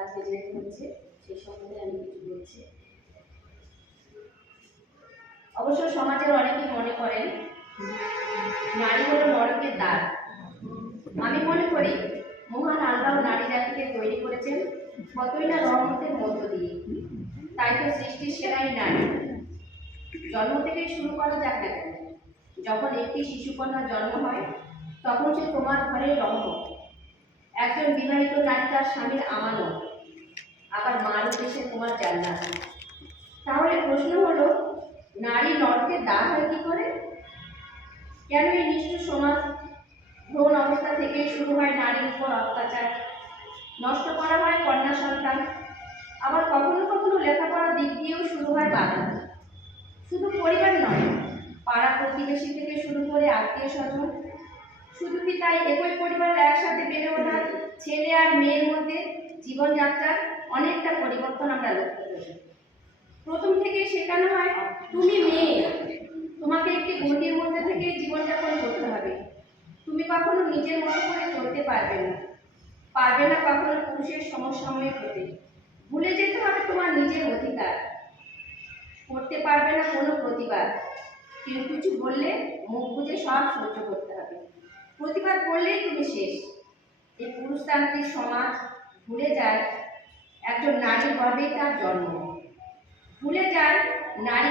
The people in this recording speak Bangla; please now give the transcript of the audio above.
আজকে যেহেতু হচ্ছে সেই সম্বন্ধে আমি কিছু বলছি। অবশ্য সমাজের অনেকেই মনে করেন নারী হলো নরকের দ্বার। আমি মনে করি মহান আল্লাহ নারী জাতিকে তৈরি করেছেন কতই না রহমতের মধ্য দিয়ে। তাই তো সৃষ্টির সেরাই নারী। জন্ম থেকেই শুরু করা যাক না কেন, যখন একটি শিশুকন্যা জন্ম হয় তখন সে তোমার ঘরের রহমত। একজন বিবাহিত নারী তার স্বামীর আমানত, আবার মার উদ্দেশ্যে তোমার জান্নাত। তাহলে প্রশ্ন হলো, নারী নরকের দ্বার হয় কি করে? কেন এই নিষ্ঠুর সমাজ ভ্রূণ অবস্থা থেকে শুরু হয় নারীর উপর অত্যাচার, নষ্ট করা হয় কন্যা সন্তান, আবার কখনো কখনো লেখাপড়ার দিক দিয়েও শুরু হয় বাধা। শুধু পরিবার নয়, পাড়া প্রতিবেশী থেকে শুরু করে আত্মীয় স্বজন, শুধু কি তাই একই পরিবারের একসাথে বেড়ে ওঠা ছেলে আর মেয়ের মধ্যে জীবনযাত্রার অনেকটা পরিবর্তন আমরা লক্ষ্য করি। প্রথম থেকে শেখানো হয় তুমি মেয়ে, তোমাকে একটি গণ্ডির মধ্যে থেকে জীবনযাপন করতে হবে। তুমি কখনো নিজের মতো করে চলতে পারবে না, কখনো পুরুষের সমসাময়িক হতে। ভুলে যেতে হবে তোমার নিজের অধিকার, করতে পারবে না কোনো প্রতিবাদ। কেউ কিছু বললে মুখ বুজে সব সহ্য করতে হবে, প্রতিবাদ করলেই তুমি শেষ। এই পুরুষতান্ত্রিক সমাজ ভুলে যায় একজন নারী গর্ভেই তার জন্ম, ভুলে যায় নারী